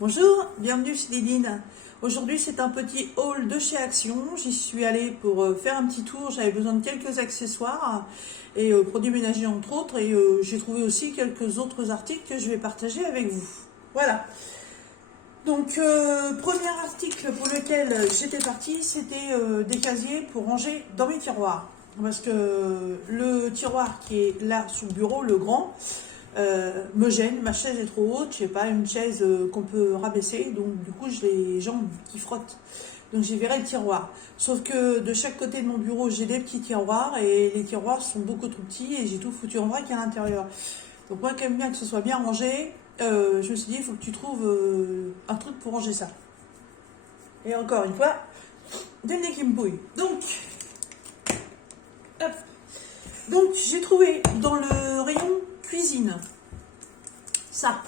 Bonjour, bienvenue chez Didine. Aujourd'hui c'est un petit haul de chez Action. J'y suis allée pour faire un petit tour, j'avais besoin de quelques accessoires et produits ménagers entre autres, et j'ai trouvé aussi quelques autres articles que je vais partager avec vous. Voilà. Donc premier article pour lequel j'étais partie, c'était des casiers pour ranger dans mes tiroirs. Parce que le tiroir qui est là sous le bureau, le grand, me gêne, ma chaise est trop haute, j'ai pas une chaise qu'on peut rabaisser, donc du coup j'ai les jambes qui frottent, donc j'ai viré le tiroir. Sauf que de chaque côté de mon bureau j'ai des petits tiroirs et les tiroirs sont beaucoup trop petits et j'ai tout foutu en vrac à l'intérieur. Donc moi qui aime bien que ce soit bien rangé, je me suis dit il faut que tu trouves un truc pour ranger ça. Et encore une fois, dès le nez qui me bouille. Donc j'ai trouvé dans le rayon cuisine ça.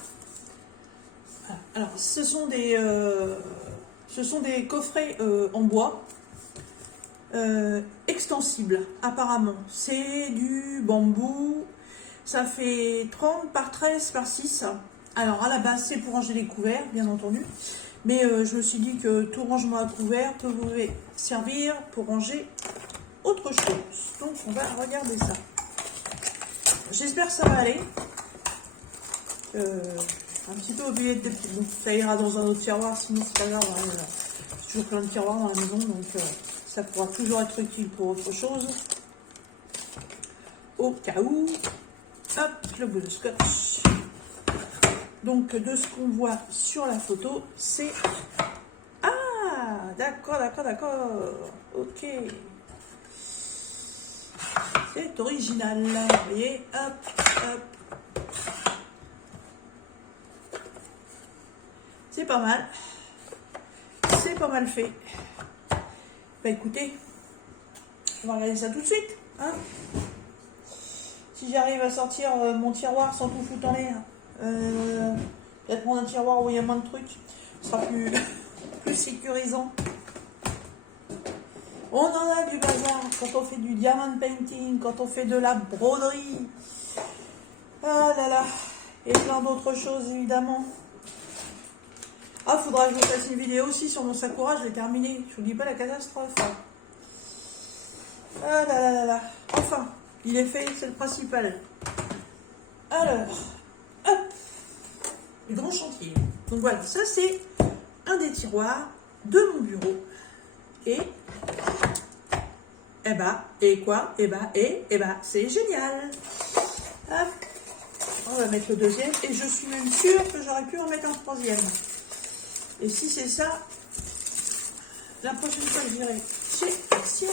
Voilà. Alors ce sont des coffrets en bois extensibles apparemment. C'est du bambou. Ça fait 30 par 13 par 6. Alors à la base c'est pour ranger les couverts bien entendu. Mais je me suis dit que tout rangement à couvert pouvait servir pour ranger autre chose. Donc on va regarder ça. J'espère que ça va aller. Un petit peu oublié de petits. Donc ça ira dans un autre tiroir, sinon c'est pas grave. Hein, c'est toujours plein de tiroirs dans la maison, donc ça pourra toujours être utile pour autre chose. Au cas où. Hop, le bout de scotch. Donc de ce qu'on voit sur la photo, c'est... Ah, d'accord. Ok. C'est original. Vous voyez, hop. C'est pas mal. C'est pas mal fait. Bah écoutez, on va regarder ça tout de suite. Hein, si j'arrive à sortir mon tiroir sans tout foutre en l'air, peut-être prendre un tiroir où il y a moins de trucs, ce sera plus, plus sécurisant. On en a du bazar quand on fait du diamond painting, quand on fait de la broderie. Ah là là. Et plein d'autres choses évidemment. Ah, faudra que je vous fasse une vidéo aussi sur mon Sakura, je l'ai terminé. Je vous dis pas la catastrophe. Ah là. Enfin, il est fait, c'est le principal. Alors, hop, le grand chantier. Donc voilà, ça c'est un des tiroirs de mon bureau. Et c'est génial. Hop, on va mettre le deuxième. Et je suis même sûre que j'aurais pu en mettre un troisième. Et si c'est ça, la prochaine fois que j'irai chez Action,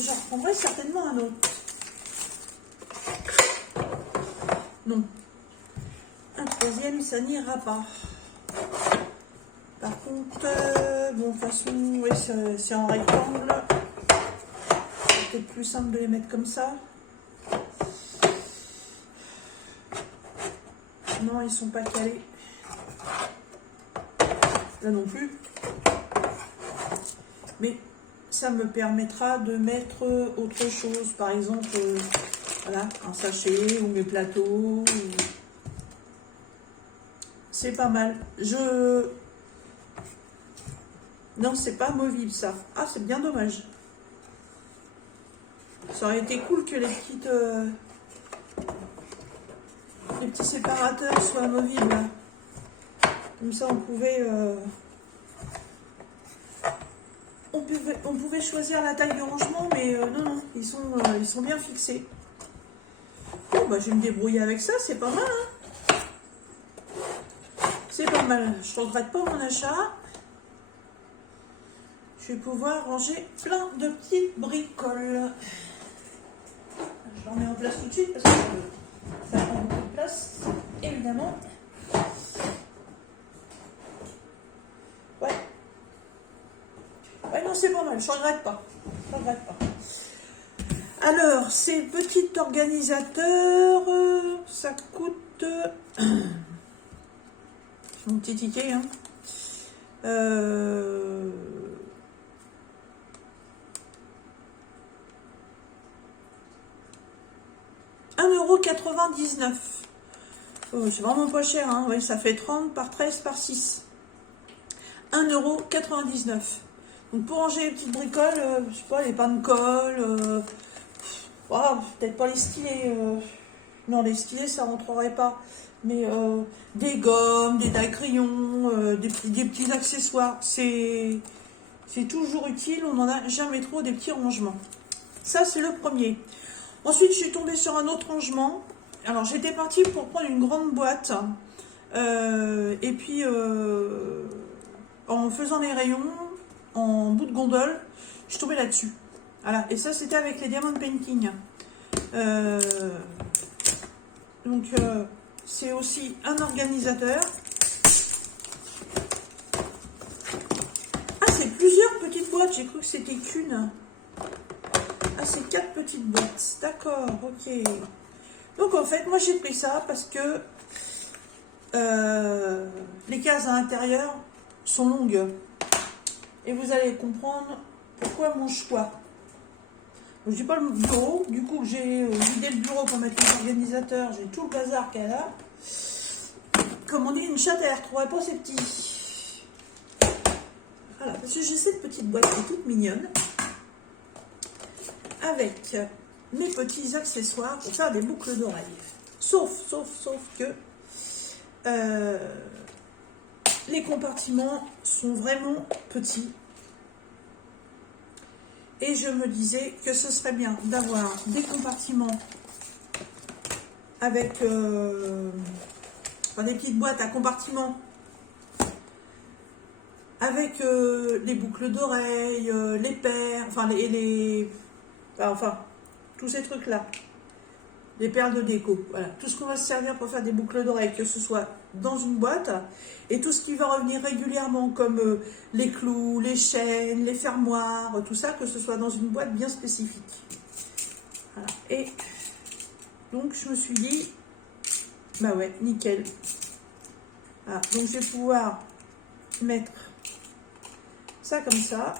j'en reprendrai certainement un autre. Non. Un troisième, ça n'ira pas. Par contre, bon, de toute façon, oui, c'est en rectangle. C'est peut-être plus simple de les mettre comme ça. Non, ils sont pas calés. Là non plus. Mais ça me permettra de mettre autre chose. Par exemple, voilà, un sachet ou mes plateaux. C'est pas mal. Non, c'est pas amovible ça. Ah, c'est bien dommage. Ça aurait été cool que les petits séparateurs soient amovibles. Comme ça, on pouvait choisir la taille de rangement, mais non, ils sont bien fixés. Bon, bah, je vais me débrouiller avec ça, c'est pas mal. Hein, c'est pas mal. Je regrette pas mon achat. Je vais pouvoir ranger plein de petites bricoles. Je leur mets en place tout de suite parce que ça prend beaucoup de place, évidemment. Ouais, non, c'est pas mal, je regrette pas. Alors, ces petits organisateurs, ça coûte... mon petit ticket, hein. 1,99 €. Oh, c'est vraiment pas cher, hein. Oui, ça fait 30 par 13 par 6. 1,99 €. Donc pour ranger les petites bricoles, je sais pas, les pains de colle, oh, peut-être pas les stylés. Non, les stylés, ça rentrerait pas. Mais des gommes, des taille-crayons, des petits accessoires. C'est toujours utile, on n'en a jamais trop des petits rangements. Ça, c'est le premier. Ensuite, je suis tombée sur un autre rangement. Alors, j'étais partie pour prendre une grande boîte. Et puis, en faisant les rayons, en bout de gondole, je suis tombée là-dessus. Voilà. Et ça, c'était avec les Diamond Painting. Donc, c'est aussi un organisateur. Ah, c'est plusieurs petites boîtes. J'ai cru que c'était qu'une. Ah, c'est 4 petites boîtes. D'accord, ok. Donc, en fait, moi, j'ai pris ça parce que les cases à l'intérieur sont longues. Et vous allez comprendre pourquoi mon choix. Je n'ai pas le bureau. Du coup, j'ai vidé le bureau pour mettre les organisateurs. J'ai tout le bazar qu'elle a. Comme on dit, une chatte, elle ne retrouverait pas ses petits. Voilà, parce que j'ai cette petite boîte qui est toute mignonne. Avec mes petits accessoires pour faire des boucles d'oreilles. Sauf que les compartiments sont vraiment petits. Et je me disais que ce serait bien d'avoir des compartiments avec des petites boîtes à compartiments avec les boucles d'oreilles, les paires, tous ces trucs-là. Des perles de déco, voilà. Tout ce qu'on va se servir pour faire des boucles d'oreilles, que ce soit dans une boîte, et tout ce qui va revenir régulièrement, comme les clous, les chaînes, les fermoirs, tout ça, que ce soit dans une boîte bien spécifique. Voilà. Et donc, je me suis dit, bah ouais, nickel. Voilà. Donc, je vais pouvoir mettre ça comme ça,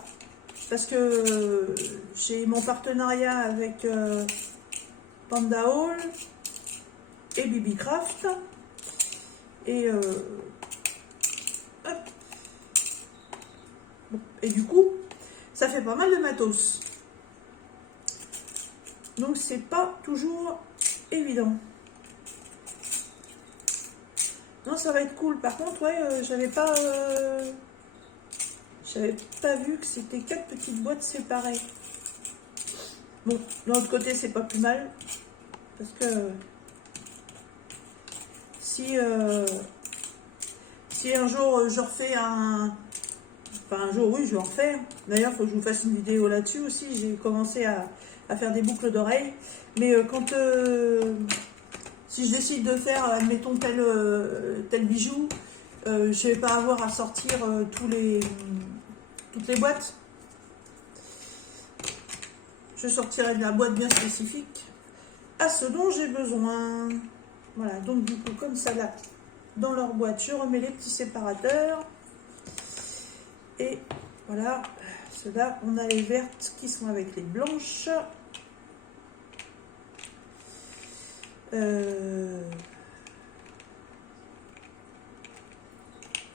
parce que j'ai mon partenariat avec Panda Hall et BBcraft. Et et du coup, ça fait pas mal de matos. Donc c'est pas toujours évident. Non, ça va être cool. Par contre, ouais, j'avais pas vu que c'était 4 petites boîtes séparées. Bon, de l'autre côté, c'est pas plus mal. Parce que si un jour je refais un jour, oui, je vais en faire. D'ailleurs, il faut que je vous fasse une vidéo là-dessus aussi. J'ai commencé à faire des boucles d'oreilles. Mais si je décide de faire, admettons, tel bijou, je vais pas avoir à sortir toutes les boîtes. Je sortirai de la boîte bien spécifique à ce dont j'ai besoin. Voilà, donc du coup, comme ça là, dans leur boîte, je remets les petits séparateurs. Et voilà, ceux-là, on a les vertes qui sont avec les blanches.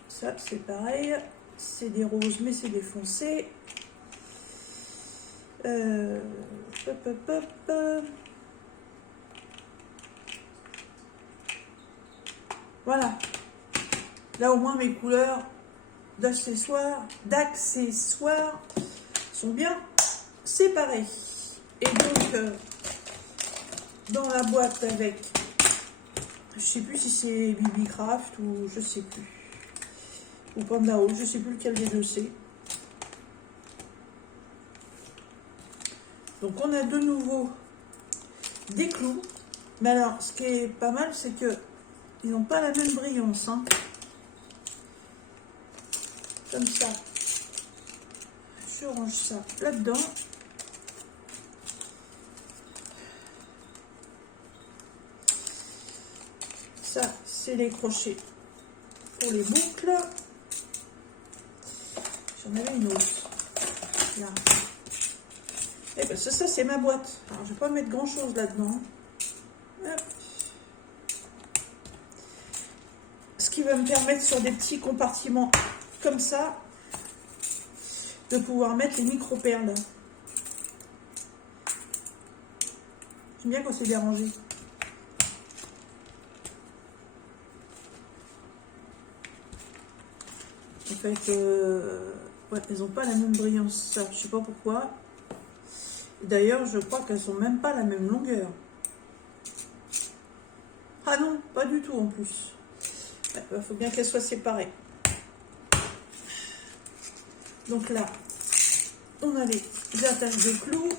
Ça, c'est pareil. C'est des roses, mais c'est des foncés. Voilà. Là, au moins, mes couleurs d'accessoires sont bien séparées. Et donc, dans la boîte avec, je sais plus si c'est BBcraft ou je sais plus, ou Panda Hall, je sais plus lequel des deux c'est. Donc on a de nouveau des clous. Mais alors, ce qui est pas mal, c'est que ils n'ont pas la même brillance. Hein. Comme ça. Je range ça là-dedans. Ça, c'est les crochets pour les boucles. J'en avais une autre. Là. Et ben ça c'est ma boîte. Alors, je ne vais pas mettre grand chose là-dedans. qui va me permettre sur des petits compartiments comme ça de pouvoir mettre les micro-perles. J'aime bien quand c'est bien rangé. En fait, ouais, elles n'ont pas la même brillance. Je sais pas pourquoi. D'ailleurs, je crois qu'elles sont même pas la même longueur. Ah non, pas du tout en plus. Il faut bien qu'elles soient séparées. Donc là, on a les attaches de clous.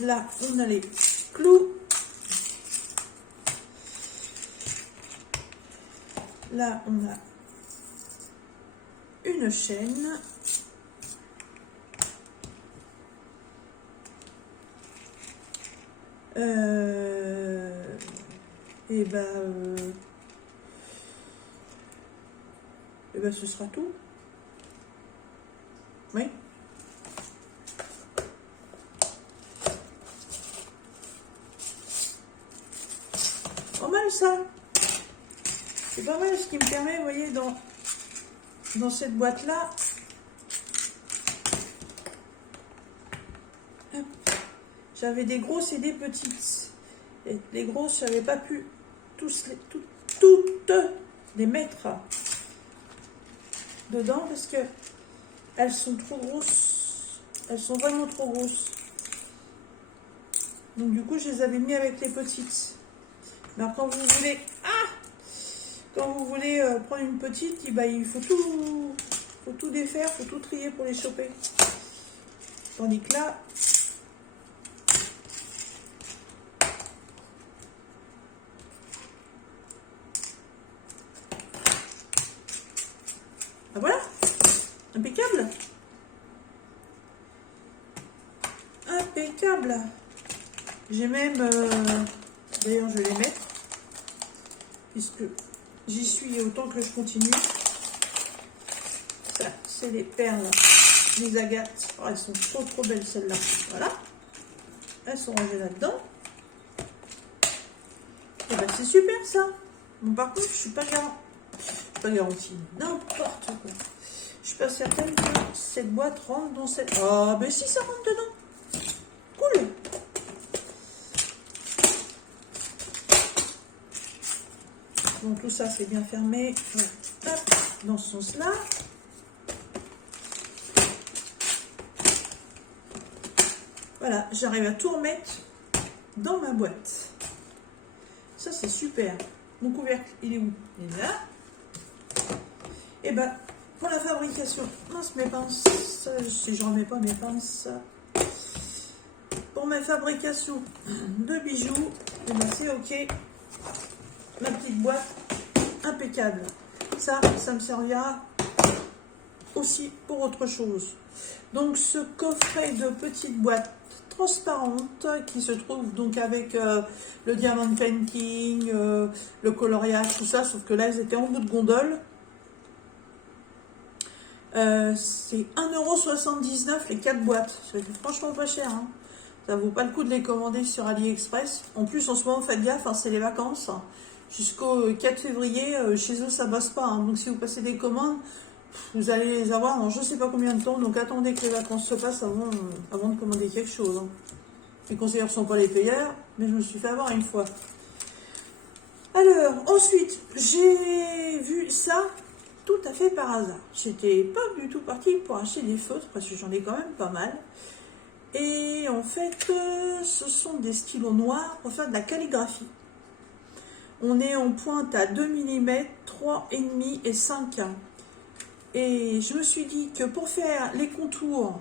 Là, on a les clous. Là, on a une chaîne. Et ben, ce sera tout. Oui. Pas mal ça. C'est pas mal ce qui me permet, vous voyez, dans cette boîte-là. J'avais des grosses et des petites. Et les grosses, je n'avais pas pu toutes les mettre dedans parce que elles sont trop grosses. Elles sont vraiment trop grosses. Donc du coup, je les avais mis avec les petites. Alors quand vous voulez, prendre une petite, il faut tout défaire, il faut tout trier pour les choper. Tandis que là, ah voilà, impeccable. Impeccable. J'ai même, d'ailleurs je vais les mettre, puisque j'y suis autant que je continue. Ça, c'est les perles, les agates. Oh, elles sont trop belles celles-là. Voilà. Elles sont rangées là-dedans. Et ben c'est super ça. Bon, par contre, je suis pas garantie. N'importe quoi. Je suis pas certaine que cette boîte rentre dans cette... Ah, ben si, ça rentre dedans. Cool. Donc tout ça, c'est bien fermé. Voilà. Hop, dans ce sens-là. Voilà, j'arrive à tout remettre dans ma boîte. Ça, c'est super. Mon couvercle, il est où? Il est là. Et ben, pour la fabrication, mince mes pinces, si je remets pas mes pinces, pour ma fabrication de bijoux, et ben c'est ok. Ma petite boîte, impeccable. Ça me servira aussi pour autre chose. Donc ce coffret de petite boîte transparente qui se trouve donc avec le diamond painting, le coloriage, tout ça, sauf que là elles étaient en bout de gondole. C'est 1,79 € les 4 boîtes. C'est franchement pas cher. Hein. Ça vaut pas le coup de les commander sur AliExpress. En plus, en ce moment, faites gaffe, hein, c'est les vacances. Jusqu'au 4 février, chez eux, ça bosse pas. Hein. Donc, si vous passez des commandes, vous allez les avoir dans je sais pas combien de temps. Donc, attendez que les vacances se passent avant de commander quelque chose. Hein. Les conseillers ne sont pas les payeurs, mais je me suis fait avoir une fois. Alors, ensuite, j'ai vu ça tout à fait par hasard. J'étais pas du tout partie pour acheter des feutres, parce que j'en ai quand même pas mal. Et en fait, ce sont des stylos noirs pour faire de la calligraphie. On est en pointe à 2 mm, 3,5 et 5. Et je me suis dit que pour faire les contours,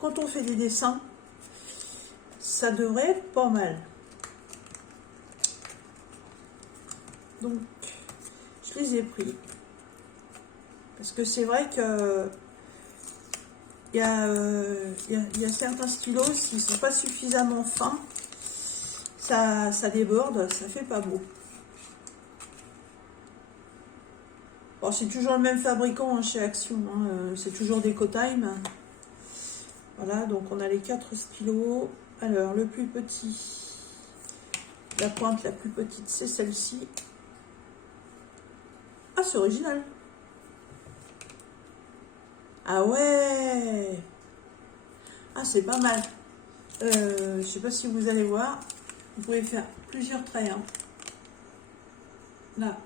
quand on fait des dessins, ça devrait être pas mal. Donc, je les ai pris. Parce que c'est vrai que il y a certains stylos, s'ils ne sont pas suffisamment fins, ça déborde, ça fait pas beau. Bon, c'est toujours le même fabricant hein, chez Action, hein, c'est toujours Decotime. Voilà, donc on a les 4 stylos. Alors, le plus petit, la pointe la plus petite, c'est celle-ci. c'est original. Ah ouais. Ah, c'est pas mal. Je sais pas si vous allez voir. Vous pouvez faire plusieurs traits. Hein. Là,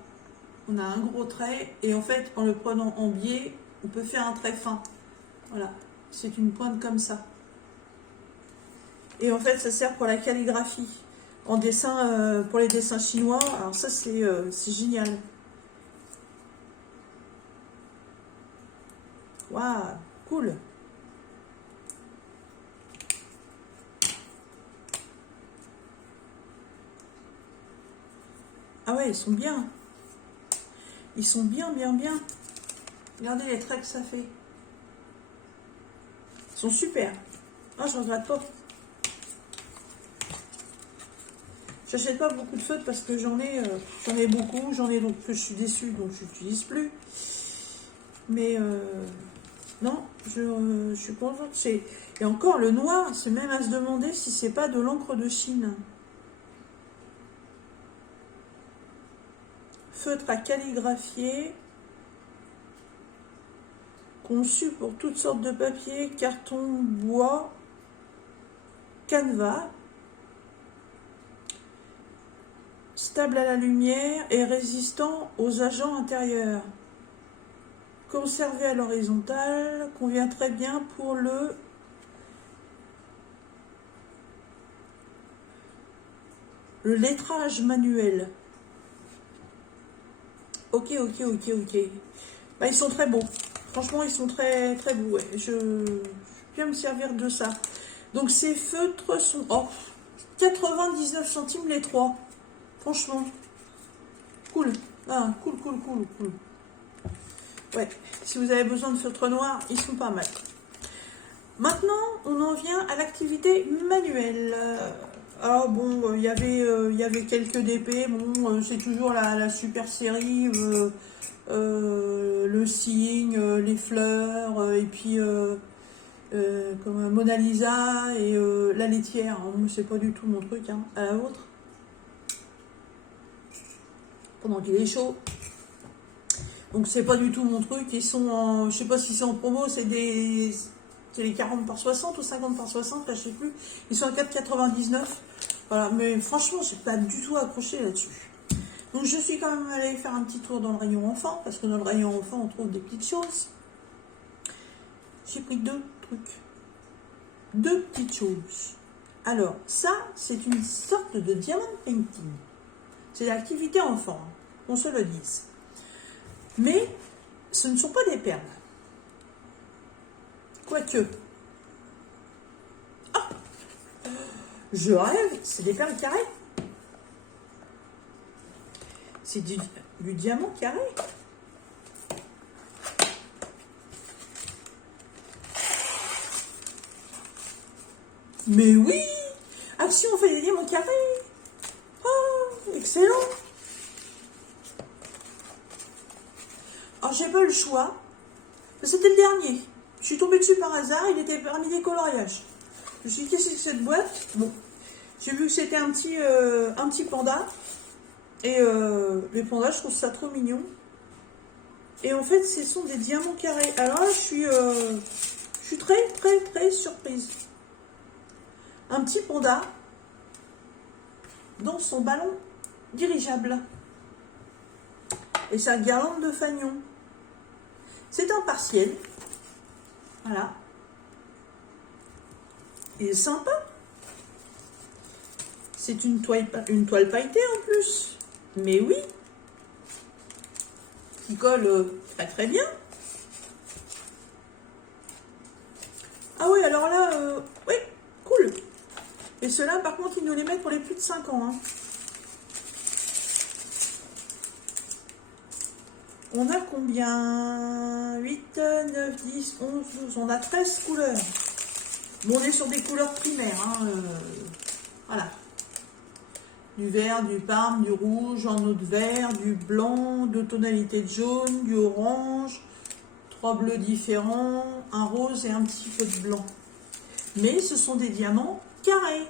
on a un gros trait. Et en fait, en le prenant en biais, on peut faire un trait fin. Voilà. C'est une pointe comme ça. Et en fait, ça sert pour la calligraphie. En dessin, pour les dessins chinois. Alors ça, c'est génial. Waouh, cool. Ah ouais, ils sont bien. Ils sont bien, bien, bien. Regardez les traits que ça fait. Ils sont super. Ah, je regrette pas. J'achète pas beaucoup de feutres parce que j'en ai beaucoup. J'en ai donc que je suis déçue, donc je n'utilise plus. Mais non, je suis contente. Et encore, le noir, c'est même à se demander si c'est pas de l'encre de Chine. Feutre à calligraphier, conçu pour toutes sortes de papiers, carton, bois, canevas, stable à la lumière et résistant aux agents intérieurs. Conservé à l'horizontale, convient très bien pour le lettrage manuel. Ok. Bah, ils sont très beaux. Franchement, ils sont très très beaux. Ouais. Je vais bien me servir de ça. Donc ces feutres sont 99 centimes les 3. Franchement, cool. Ah, cool. Ouais, si vous avez besoin de feutres noirs, ils sont pas mal. Maintenant, on en vient à l'activité manuelle. Alors bon, il y avait quelques DP. Bon, c'est toujours la super série, le cygne, les fleurs, et puis comme Mona Lisa et la laitière. Hein, c'est pas du tout mon truc, hein, à la vôtre. Pendant qu'il est chaud. Donc c'est pas du tout mon truc. Ils sont en, je sais pas si c'est en promo, c'est les 40 par 60 ou 50 par 60, là je sais plus. Ils sont à 4,99. Voilà, mais franchement, j'ai pas du tout accroché là-dessus. Donc je suis quand même allée faire un petit tour dans le rayon enfant, parce que dans le rayon enfant, on trouve des petites choses. J'ai pris deux trucs. Deux petites choses. Alors, ça, c'est une sorte de diamond painting. C'est l'activité enfant, hein, qu'on se le dise. Mais ce ne sont pas des perles. Quoique. Ah, je rêve, c'est des perles carrées. C'est du diamant carré. Mais oui! Ah si, on fait des diamants carrés. Oh, excellent! Alors, j'ai pas eu le choix. C'était le dernier. Je suis tombée dessus par hasard. Il était parmi des coloriages. Je me suis dit, qu'est-ce que c'est que cette boîte? Bon. J'ai vu que c'était un petit panda. Et les pandas, je trouve ça trop mignon. Et en fait, ce sont des diamants carrés. Alors là, je suis très, très, très surprise. Un petit panda dans son ballon dirigeable. Et sa guirlande de fanion. C'est un partiel. Voilà. Il est sympa. C'est une toile pailletée en plus. Mais oui. Qui colle très très bien. Ah oui, alors là, oui, cool. Et ceux-là, par contre, ils nous les mettent pour les plus de 5 ans. Hein. On a combien? 8, 9, 10, 11, 12. On a 13 couleurs. Bon, on est sur des couleurs primaires. Hein, voilà. Du vert, du parme, du rouge, en eau de vert, du blanc, deux tonalités de jaune, du orange, 3 bleus différents, un rose et un petit peu de blanc. Mais ce sont des diamants carrés.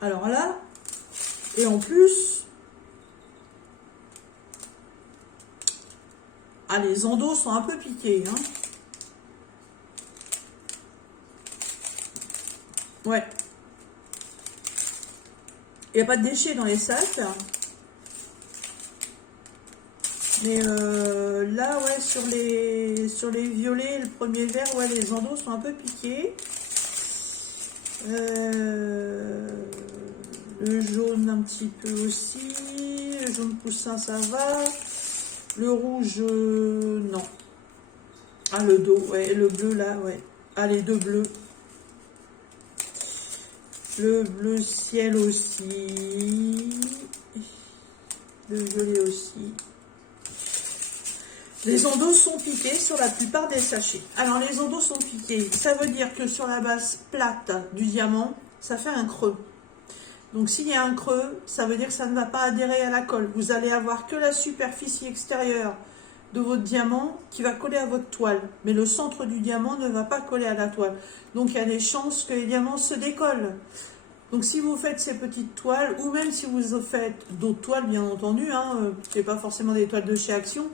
Alors là, et en plus, Ah, les endos sont un peu piqués, hein. Ouais. Il n'y a pas de déchets dans les sacs. Mais là, ouais, sur les violets, le premier vert, ouais, les endos sont un peu piqués. Le jaune un petit peu aussi. Le jaune poussin, ça va. Le rouge, non. Ah, le dos, ouais. Le bleu, là, ouais. Ah, les deux bleus. Le bleu ciel aussi. Le violet aussi. Les endos sont piqués sur la plupart des sachets. Alors, les endos sont piqués. Ça veut dire que sur la base plate du diamant, ça fait un creux. Donc, s'il y a un creux, ça veut dire que ça ne va pas adhérer à la colle. Vous allez avoir que la superficie extérieure de votre diamant qui va coller à votre toile. Mais le centre du diamant ne va pas coller à la toile. Donc, il y a des chances que les diamants se décollent. Donc, si vous faites ces petites toiles, ou même si vous faites d'autres toiles, bien entendu, hein, c'est pas forcément des toiles de chez Action.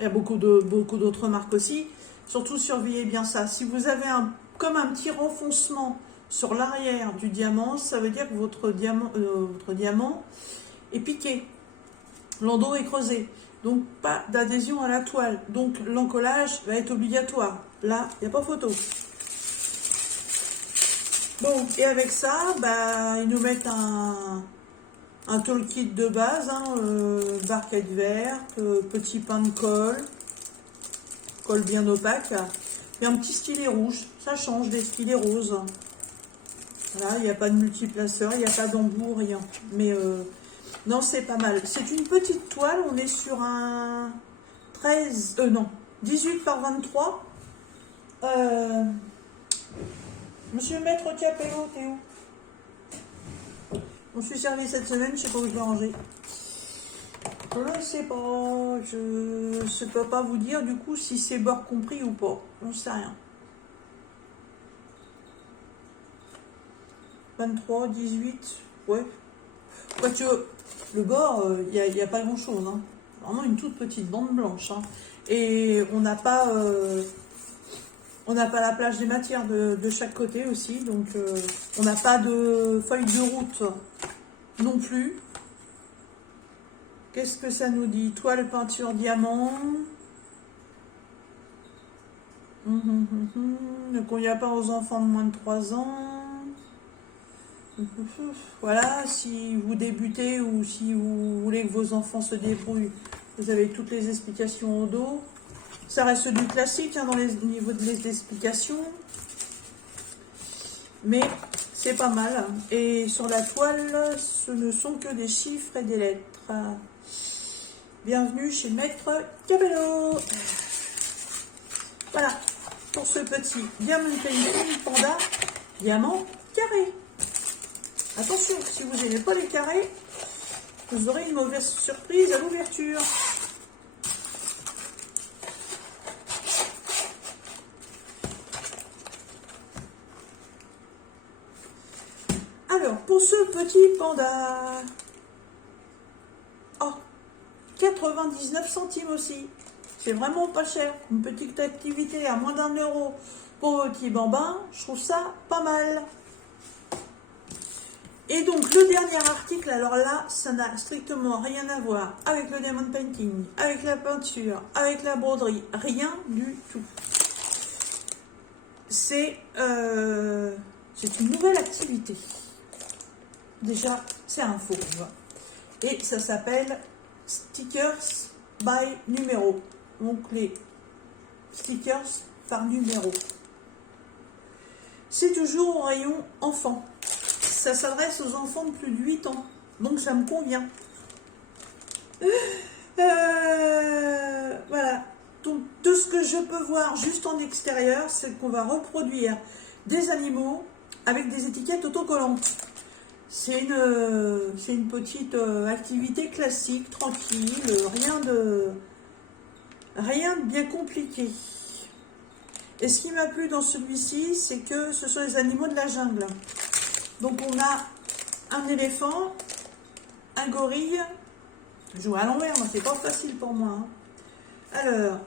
Il y a beaucoup d'autres marques aussi. Surtout, surveillez bien ça. Si vous avez comme un petit renfoncement sur l'arrière du diamant, ça veut dire que votre diamant est piqué. L'endos est creusé. Donc, pas d'adhésion à la toile. Donc, l'encollage va être obligatoire. Là, il n'y a pas photo. Bon, et avec ça, bah, ils nous mettent un toolkit de base, hein, barquette verte, petit pain de colle bien opaque, et un petit stylet rouge, ça change des stylets roses. Voilà, il n'y a pas de multiplaceur, il n'y a pas d'embout, rien. Mais non, c'est pas mal. C'est une petite toile, on est sur un 18 par 23. Monsieur Maître Capello, t'es où? On suis servi cette semaine, je sais pas où je vais ranger. Je ne sais pas, je ne peux pas vous dire du coup si c'est bord compris ou pas. On ne sait rien. 23, 18, ouais. Quoique, le bord, il n'y a pas grand chose. Hein. Vraiment une toute petite bande blanche. Hein. Et on n'a pas la plage des matières de chaque côté aussi. Donc, on n'a pas de feuille de route non plus. Qu'est-ce que ça nous dit? Toile, peinture, diamant. Ne convient pas aux enfants de moins de 3 ans. Voilà, si vous débutez ou si vous voulez que vos enfants se débrouillent, vous avez toutes les explications au dos. Ça reste du classique hein, dans les niveaux des explications. Mais c'est pas mal. Et sur la toile, ce ne sont que des chiffres et des lettres. Bienvenue chez Maître Capello. Voilà, pour ce petit Diamond Painting Panda diamant carré. Attention, si vous n'aimez pas les carrés, vous aurez une mauvaise surprise à l'ouverture. Alors, pour ce petit panda, oh, 99 centimes aussi. C'est vraiment pas cher. Une petite activité à moins d'1 € pour un petit bambin, je trouve ça pas mal. Et donc, le dernier article, alors là, ça n'a strictement rien à voir avec le diamond painting, avec la peinture, avec la broderie, rien du tout. C'est une nouvelle activité. Déjà, c'est un faux. Et ça s'appelle Stickers by numéro. Donc, les stickers par numéro. C'est toujours au rayon enfant. Ça s'adresse aux enfants de plus de 8 ans. Donc, ça me convient. Voilà. Donc, de ce que je peux voir juste en extérieur, c'est qu'on va reproduire des animaux avec des étiquettes autocollantes. C'est une petite activité classique, tranquille, rien de bien compliqué. Et ce qui m'a plu dans celui-ci, c'est que ce sont les animaux de la jungle. Donc on a un éléphant, un gorille. Je joue à l'envers, c'est pas facile pour moi. Hein. Alors,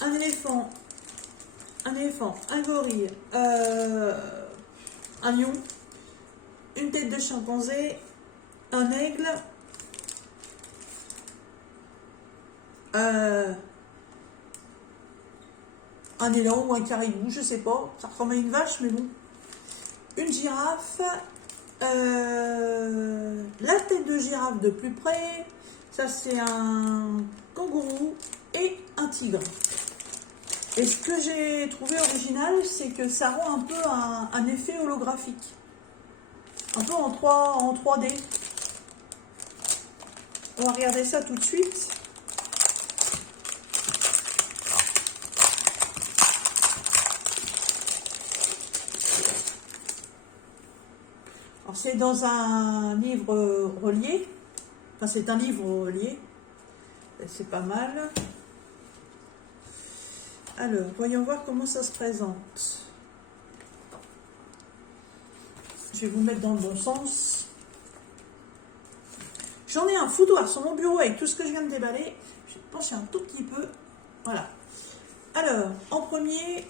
un éléphant, un gorille, un lion, une tête de chimpanzé, un aigle, un élan ou un caribou, je sais pas, ça ressemble à une vache, mais bon. Une girafe, la tête de girafe de plus près, ça c'est un kangourou et un tigre. Et ce que j'ai trouvé original, c'est que ça rend un peu un effet holographique. Un peu en 3D. On va regarder ça tout de suite. Alors c'est dans un livre relié. Enfin c'est un livre relié. C'est pas mal. Alors, voyons voir comment ça se présente. Je vais vous mettre dans le bon sens. J'en ai un foutoir sur mon bureau avec tout ce que je viens de déballer. Je vais pencher un tout petit peu. Voilà. Alors, en premier,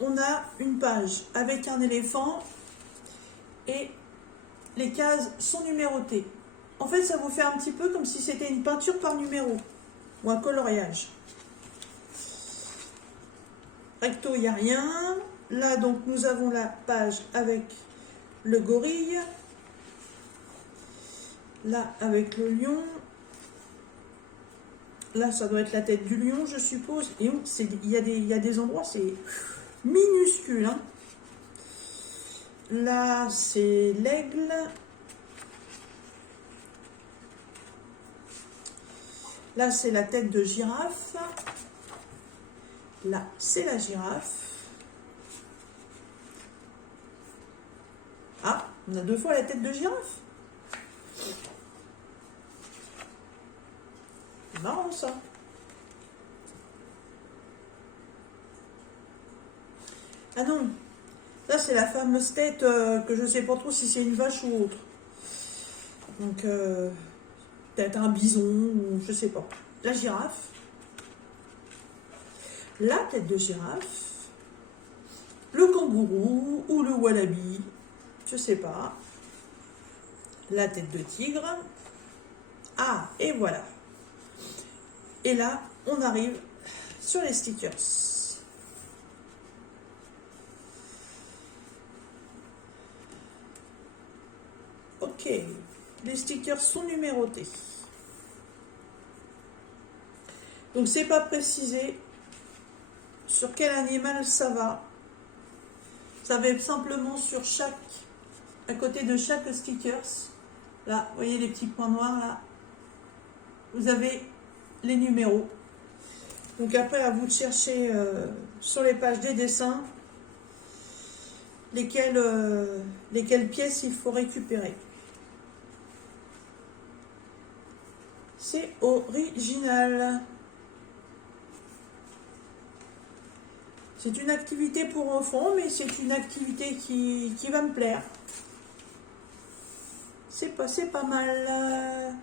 on a une page avec un éléphant et les cases sont numérotées. En fait, ça vous fait un petit peu comme si c'était une peinture par numéro ou un coloriage. Recto, il n'y a rien. Là, donc, nous avons la page avec le gorille. Là, avec le lion. Là, ça doit être la tête du lion, je suppose. Et il y a des endroits, c'est minuscule. Hein. Là, c'est l'aigle. Là, c'est la tête de girafe. Là, c'est la girafe. Ah, on a deux fois la tête de girafe. C'est marrant, ça. Ah non, ça, c'est la fameuse tête que je ne sais pas trop si c'est une vache ou autre. Donc, peut-être un bison ou je sais pas. La girafe. La tête de girafe, le kangourou ou le wallaby, je sais pas, la tête de tigre, ah, et voilà. Et là, on arrive sur les stickers. Ok, les stickers sont numérotés. Donc, c'est pas précisé sur quel animal ça va. Ça va être simplement sur à côté de chaque stickers. Là, vous voyez les petits points noirs là. Vous avez les numéros. Donc après, à vous de chercher sur les pages des dessins lesquelles pièces il faut récupérer. C'est original. C'est une activité pour enfants, mais c'est une activité qui va me plaire. C'est pas mal.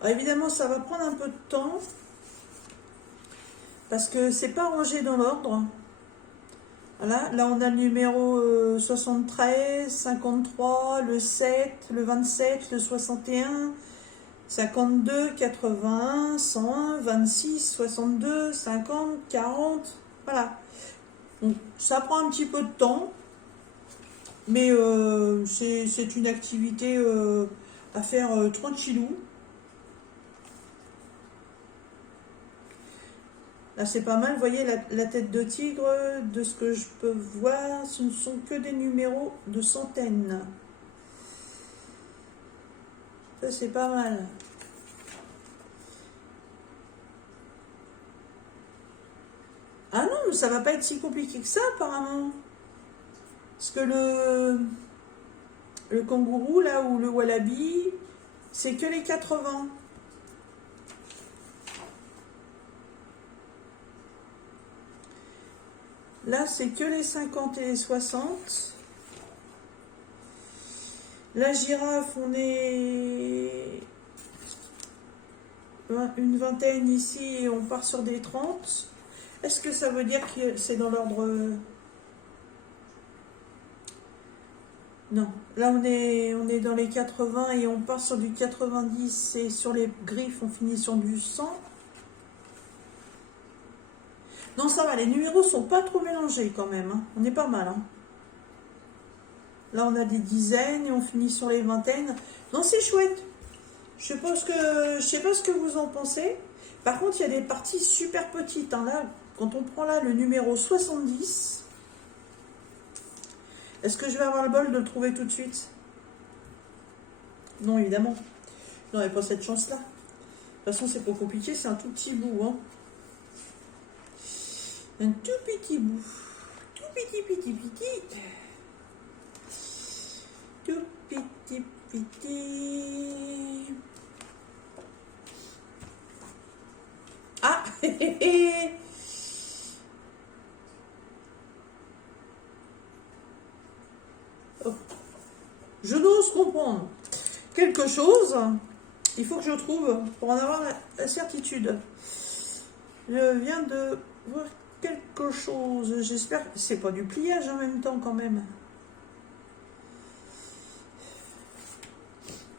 Alors évidemment, ça va prendre un peu de temps parce que c'est pas rangé dans l'ordre. Voilà, là on a le numéro 73, 53, le 7, le 27, le 61, 52, 81, 101, 26, 62, 50, 40, voilà. Donc ça prend un petit peu de temps, mais c'est une activité à faire tranquillou. Là c'est pas mal, vous voyez la tête de tigre, de ce que je peux voir, ce ne sont que des numéros de centaines. Ça c'est pas mal. Ah non, mais ça va pas être si compliqué que ça apparemment. Parce que le kangourou là ou le wallaby, c'est que les 80. Là, c'est que les 50 et les 60. La girafe, on est une vingtaine ici et on part sur des 30. Est-ce que ça veut dire que c'est dans l'ordre... Non, là on est dans les 80 et on part sur du 90 et sur les griffes on finit sur du 100. Non, ça va, les numéros sont pas trop mélangés quand même, hein. On est pas mal, hein. Là on a des dizaines et on finit sur les vingtaines. Non, c'est chouette. Je sais pas ce que vous en pensez. Par contre, il y a des parties super petites, hein. Là, quand on prend là le numéro 70, est-ce que je vais avoir le bol de le trouver tout de suite? Non, évidemment. Je n'aurai pas cette chance-là. De toute façon, c'est pas compliqué, c'est un tout petit bout, hein. Un tout petit bout. Tout petit, petit, petit. Tout petit, petit. Ah, oh. Je n'ose comprendre quelque chose. Il faut que je trouve pour en avoir la certitude. Je viens de voir quelque chose. J'espère que c'est pas du pliage en même temps quand même.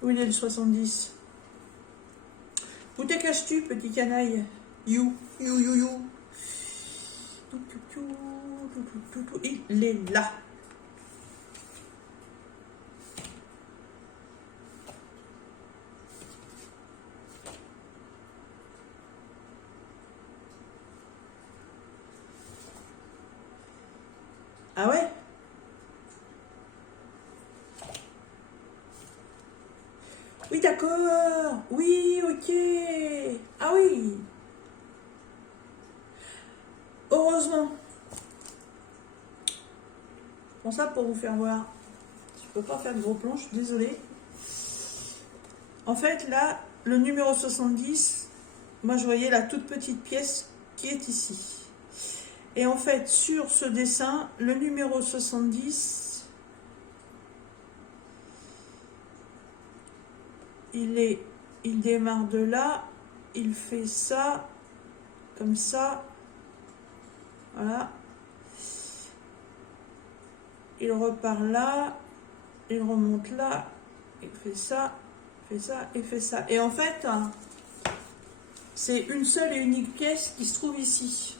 Où il est le 70? Où te caches-tu, petit canaille? You, you, you, you. Il est là. Ah ouais? Oui, d'accord. Oui, ok. Ah oui. Heureusement. Je prends ça pour vous faire voir. Je peux pas faire de gros plans, je suis désolée. En fait, là, le numéro 70, moi, je voyais la toute petite pièce qui est ici. Et en fait, sur ce dessin, le numéro 70, il démarre de là, il fait ça, comme ça, voilà. Il repart là, il remonte là, il fait ça, fait ça et fait ça. Et en fait, c'est une seule et unique pièce qui se trouve ici.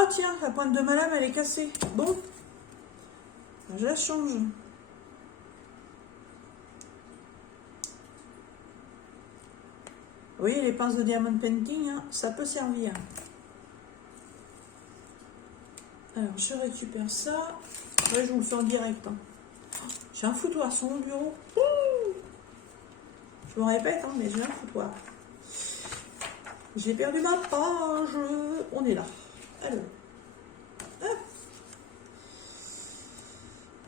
Ah tiens, la pointe de ma lame, elle est cassée. Bon, je la change. Vous voyez, les pinces de diamond painting, hein, ça peut servir. Alors, je récupère ça. Là, je vous le fais en direct. Hein. J'ai un foutoir sur mon bureau. Ouh, je me répète, hein, mais j'ai un foutoir. J'ai perdu ma page. On est là. Alors. Hop.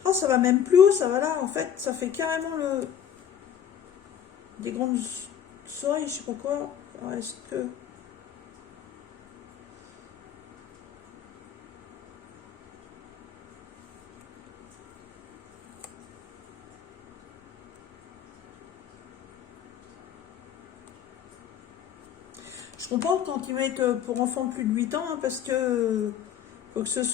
Ah, ça va même plus haut, ça va là. En fait, ça fait carrément des grandes oreilles, je sais pas quoi. Alors, est-ce que... Je comprends quand ils mettent pour enfants plus de 8 ans, hein, parce que faut que ce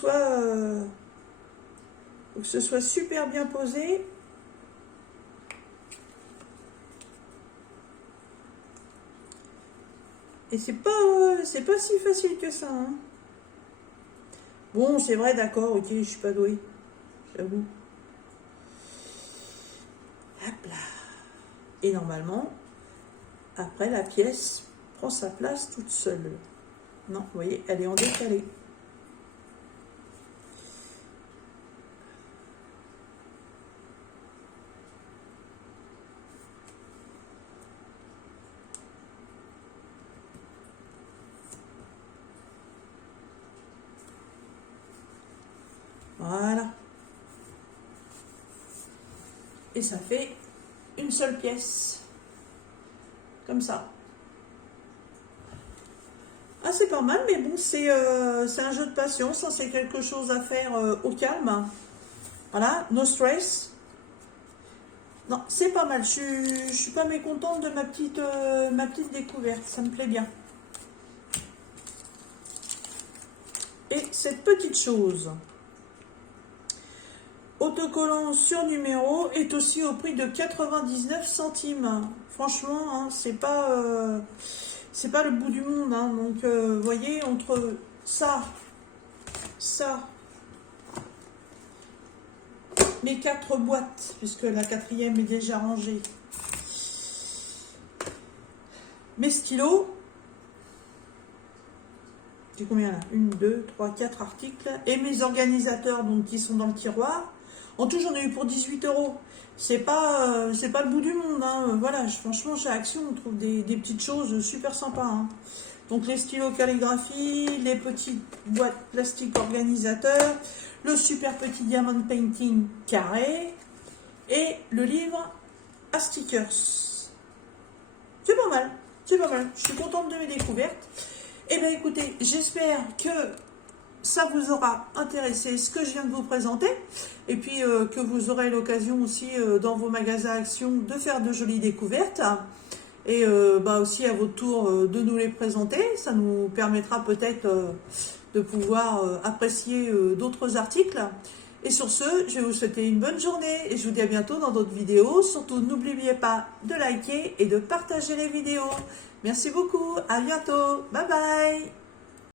soit super bien posé. Et c'est pas si facile que ça. Hein. Bon, c'est vrai, d'accord, ok, je suis pas douée. J'avoue. Hop là. Et normalement, après la pièce prend sa place toute seule. Non, vous voyez, elle est en décalé. Voilà. Et ça fait une seule pièce. Comme ça. c'est pas mal, mais bon, c'est un jeu de patience, hein, c'est quelque chose à faire au calme. Voilà, no stress. Non, c'est pas mal, je suis pas mécontente de ma petite découverte, ça me plaît bien. Et cette petite chose, autocollant sur numéro, est aussi au prix de 99 centimes. Franchement, hein, c'est pas le bout du monde. Hein. Donc, vous voyez, entre ça, mes 4 boîtes, puisque la 4e est déjà rangée, mes stylos, j'ai combien là? 1, 2, 3, 4 articles, et mes organisateurs donc, qui sont dans le tiroir. En tout, j'en ai eu pour 18 €. C'est pas le bout du monde. Hein. Voilà, franchement, chez Action, on trouve des petites choses super sympas. Hein. Donc, les stylos calligraphie, les petites boîtes plastiques organisateurs, le super petit diamond painting carré et le livre à stickers. C'est pas mal. C'est pas mal. Je suis contente de mes découvertes. Eh bien, écoutez, j'espère que ça vous aura intéressé ce que je viens de vous présenter et puis que vous aurez l'occasion aussi dans vos magasins Action de faire de jolies découvertes et aussi à votre tour de nous les présenter. Ça nous permettra peut-être de pouvoir apprécier d'autres articles. Et sur ce, je vais vous souhaiter une bonne journée et je vous dis à bientôt dans d'autres vidéos. Surtout, n'oubliez pas de liker et de partager les vidéos. Merci beaucoup, à bientôt, bye bye.